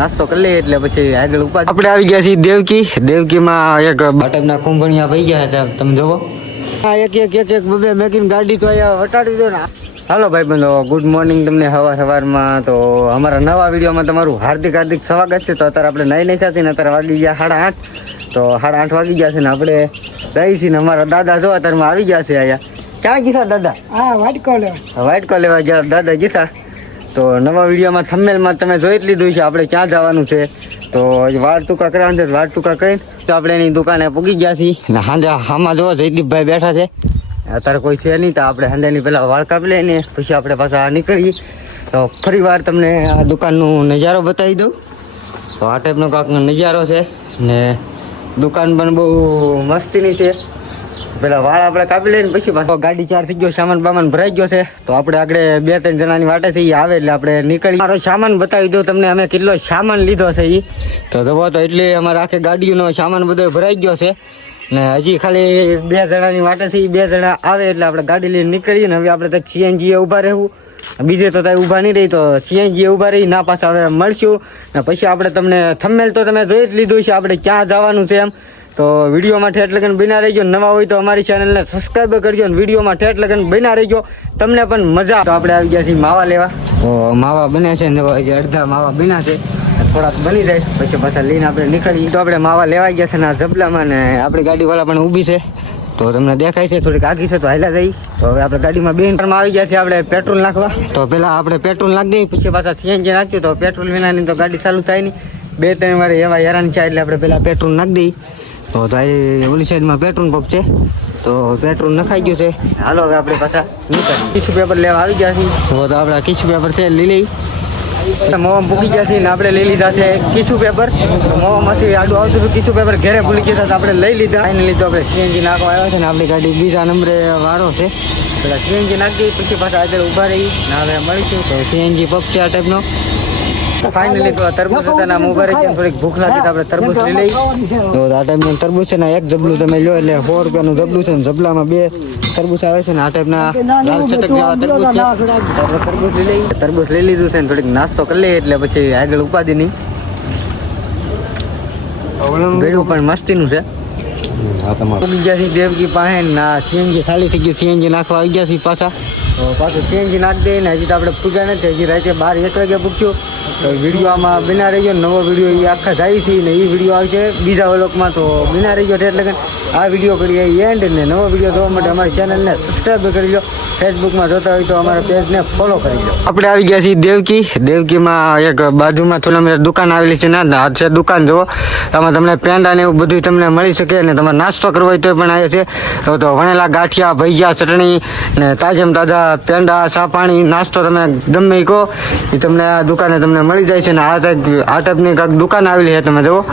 નાસ્તો કરી લઈએ એટલે પછી આગળ ઉપર આપણે આવી ગયા છીએ દેવકી. દેવકીમાં એક બટકના કુંભણિયા ભાઈ ગયા હતા. તમે જોવો. હા એક એક એક એક બબે મેકીને ગાડી તો અહીંયા હટાડી દો ને. હાલો ભાઈ બંધો ગુડ મોર્નિંગ તમને સવાર સવારમાં તો અમારા નવા વિડીયોમાં તમારું હાર્દિક હાર્દિક સ્વાગત છે. તો અત્યારે આપણે નહીં નહીં થતી ને અત્યારે વાગી ગયા સાડા આઠ. તો સાડા આઠ વાગી ગયા છે ને આપણે રહી છીએ ને અમારા દાદા જો અત્યારમાં આવી ગયા છે અહીંયા. ક્યાં ગયા દાદા? હા વાટકો લેવા. વ્હાઇટ કોલ લેવા ગયા. દાદા ગીતા? તો નવા વિડીયોમાં થંબનેલમાં તમે જોઈ જ લીધું છે, આપણે ક્યાં જવાનું છે. તો વાર ટૂંકા કરવાનું છે વાર ટૂંકા કરી તો આપણે એની દુકાને પૂગી ગયા છીએ. ને હાંજા હામાં જોવો, જયદીપભાઈ બેઠા છે. અત્યારે કોઈ છે નહીં, તો આપણે હાંજાની પહેલાં વાળ કાપી લઈએ ને પછી આપણે પાછા નીકળીએ. તો ફરી વાર તમને આ દુકાનનો નજારો બતાવી દઉં. તો આ ટાઈપનો કાંકનો નજારો છે. ને દુકાન પણ બહુ મસ્તીની છે. પેલા વાળ આપણે કાપી લઈને પછી પાછો ગાડી ચાર થઈ ગયો, સામાન બામાન ભરાઈ ગયો છે. તો આપણે આગળ બે ત્રણ જણાની વાટે છે, ઈ આવે એટલે આપણે નીકળી. મારો સામાન બતાવી દઉં તમને, અમે કેટલો સામાન લીધો છે એ તો જવો તો એટલે અમારે આખી ગાડીનો સામાન બધો ભરાઈ ગયો છે. ને હજી ખાલી બે જણાની વાટે છે બે જણા આવે એટલે આપણે ગાડી લઈને નીકળીએ ને હવે આપણે તો સીએનજી એ ઊભા રહેવું. બીજે તો ત્યાં ઊભા નહીં રહી, તો સીએનજી ઊભા રહી, ના પાછા હવે મળશું. ને પછી આપણે તમને થંબનેલ તો તમે જોઈ જ લીધું છે આપણે ક્યાં જવાનું છે એમ. તો વિડીયોમાં ઠેઠ લગન બના રહેજો. નવા હોય તો અમારી ચેનલને સબસ્ક્રાઈબ કરજો અને વિડીયોમાં ઠેઠ લગન બના રહેજો. તમને પણ મજા તો આપણે આવી ગયા છીએ માવા લેવા. તો માવા બને છે ને હજી અડધા માવા બન્યા છે. થોડાક બની જાય. પછી પાછા લઈને આપણે નીકળીએ. તો આપણે માવા લેવા ગયા છે ને આ ઝબલામાં ને આપણી ગાડીવાળા પણ ઊભી છે. તો તમને દેખાય છે, થોડીક આગી છે તો હાલા જઈ તો હવે આપણે ગાડીમાં બેન પણ આવી ગયા છે, આપણે પેટ્રોલ નાખવા. તો પેલા આપણે પેટ્રોલ નાખી દઈએ, પછી પાછા સીએનજી નાખ્યું તો પેટ્રોલ વિનાની તો ગાડી ચાલુ થાય નહીં. બે ત્રણ વાર એવા હેરાન છે એટલે આપણે પેલા પેટ્રોલ નાખી દઈએ. તો ભાઈ ઓલી સાઈડમાં પેટ્રોલ પંપ છે. તો પેટ્રોલ નખાઈ ગયું છે. હાલો હવે આપણે પાછા નીકળી ટીસ્યુ પેપર લેવા આવી ગયા છીએ. તો આપણા ટીશ્યુ પેપર છે, લઈ લઈ. મોવામાં ભૂકી ગયા છીએ ને આપણે લઈ લીધા છે ટીશ્યુ પેપર મોવામાંથી આડું આવતું હતું ટીશ્યુ પેપર ઘરે ભૂલી ગયા હતા આપણે લઈ લીધા. એને લીધું આપણે સીએનજી નાખવા આવ્યા છે ને આપણી ગાડી બીજા નંબરે વાળો છે. પેલા સીએનજી નાખી, પછી પાછા આગળ ઊભા રહી ને હવે મળીશું. તો સીએનજી પગ છે આ ટાઈપનો ફાઇનલી તો આ તરબૂચ હતા ને આમ ઊભા રહી ગયા ને થોડીક ભૂખ લાગી તો આપણે તરબૂચ લઈ લઈ તો આ ટાઈપનું તરબૂચ છે ને એક જબલું તમે લો એટલે સો રૂપિયાનું જબલું છે ને જબલામાં બે તરબૂચ આવે છે ને આ ટાઈપના લાલ ચટક જેવા તરબૂચ છે તો આપણે તરબૂચ લઈ લઈ તરબૂચ લઈ લીધું છે ને થોડીક નાસ્તો કરી લઈએ એટલે પછી આગળ ઉપાધિ નહીં ગળ્યું પણ મસ્તીનું છે ઉગી ગયા છે દેવકી પાસે ના સીએનજી ખાલી થઈ ગયું સીએનજી નાખવા આવી ગયા છે પાછા પાછું સીએનજી નાખી દઈએ ને હજી તો આપણે પૂગ્યા નથી, હજી રાતે બાર એક વાગે પૂછ્યું. તો વીડિયો આમાં બિના રહી ગયો નવો વીડિયો એ આખા જાય છે ને એ વીડિયો આવશે બીજા વ્લોગમાં, તો બિના રહી ગયો એટલે કે આ વીડિયો કરીએ એન્ડ ને નવો વીડિયો જોવા માટે અમારી ચેનલને સબસ્ક્રાઈબ કરી લો. ફેસબુકમાં જોતા હોય તો અમારા પેજને ફોલો કરી લો. આપણે આવી ગયા છીએ દેવકી. દેવકીમાં એક બાજુમાં થોડા મિનિટ દુકાન આવેલી છે. ના છે દુકાન, જુઓ. આમાં તમને પેંડા ને એવું બધું તમને મળી શકે અને તમારે નાસ્તો કરવો હોય તો પણ આવે છે. તો વણેલા, ગાંઠિયા, ભજીયા, ચટણી ને તાજેમ તાજા પેંડા ચા પાણી નાસ્તો તમે ગમે કહો એ તમને આ દુકાને તમને મળી જાય છે. ને આ ટાઈપ આ ટાઈપની કાંઈક દુકાન આવેલી છે તમે જુઓ.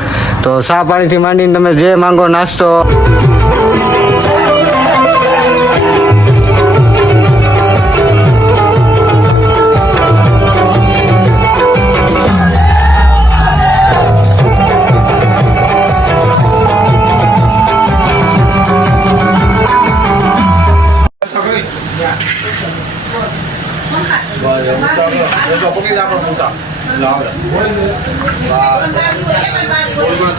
તો ચા પાણીથી માંડીને તમે જે માંગો નાસ્તો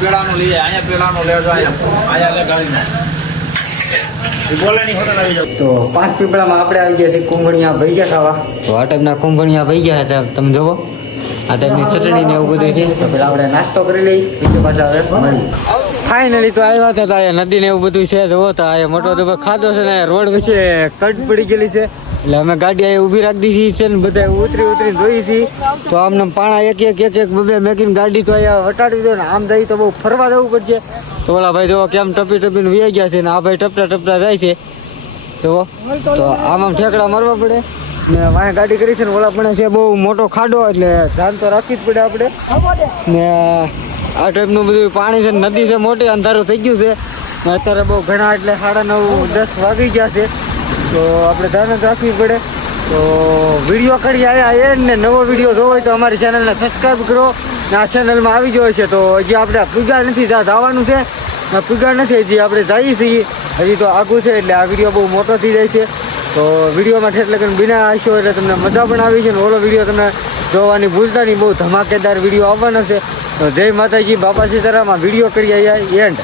પેલાનું લઈએ અહીંયા પેલાનું લેજો અહીંયા અહીંયા લે ગાડીમાં આવી જાવ તો પાંચ પીપળામાં આપણે આવી ગયા છે કુંભણિયા ભૈયા ખાવા તો આ ટાઈપના કુંભણિયા ગયા હતા તમે જુઓ આ ટાઈપની ચટણી ને એવું બધું છે. તો પેલા આપણે નાસ્તો કરી લઈ બીજું પાછા હવે મળી ફાઇનલી તો આવ્યા હતા તો અહીંયા નદી ને એવું બધું છે જોવો તો અહીંયા મોટો તો ખાધો છે ને રોડ વિશે કટ પડી ગયેલી છે. એટલે અમે ગાડી અહીં ઊભી રાખી દીધી છે ને બધા ઉતરી ઉતરી જોઈ છીએ તો આમને પાણા એક એક એક એક બબે મેકીને ગાડી તો અહીંયા હટાડી દો ને, આમ જઈ તો બહુ ફરવા જવું પડશે. તો ઓલા ભાઈ જો કેમ ટપી ટપીને વ્યાઈ ગયા છે ને, આ ભાઈ ટપટા ટપટા જાય છે. તો આમ આમ ઠેકડા મારવા પડે. ને વાંહે ગાડી કરી છે ને, ઓલા પણ છે બહુ મોટો ખાડો, એટલે ધ્યાન તો રાખવી જ પડે આપણે. ને આ ટાઈપનું બધું પાણી છે નદી છે, મોટી, અંધારું થઈ ગયું છે. અત્યારે બહુ ઘણા, એટલે સાડા નવ, દસ વાગી ગયા છે. તો આપણે ધ્યાન જ રાખવી પડે. તો વીડિયો કરી આવ્યા એ ને નવો વીડિયો જોવો હોય તો અમારી ચેનલને સબસ્ક્રાઈબ કરો. ને આ ચેનલમાં આવી ગયો છે, તો હજી આપણે પૂજા નથી ત્યાં જવાનું છે. પૂજા નથી, હજી આપણે જઈએ છીએ. હજી તો આગું છે, એટલે આ વીડિયો બહુ મોટો થઈ જાય છે. તો વિડીયોમાં ઠેઠ લગન બિના આવશો એટલે તમને મજા પણ આવી છે ને ઓલો વીડિયો તમે જોવાની ભૂલતા નહીં બહુ ધમાકેદાર વીડિયો આવવાનો છે. તો જય માતાજી, બાપા સીતારામ વીડિયો કરી આવ્યા એન્ડ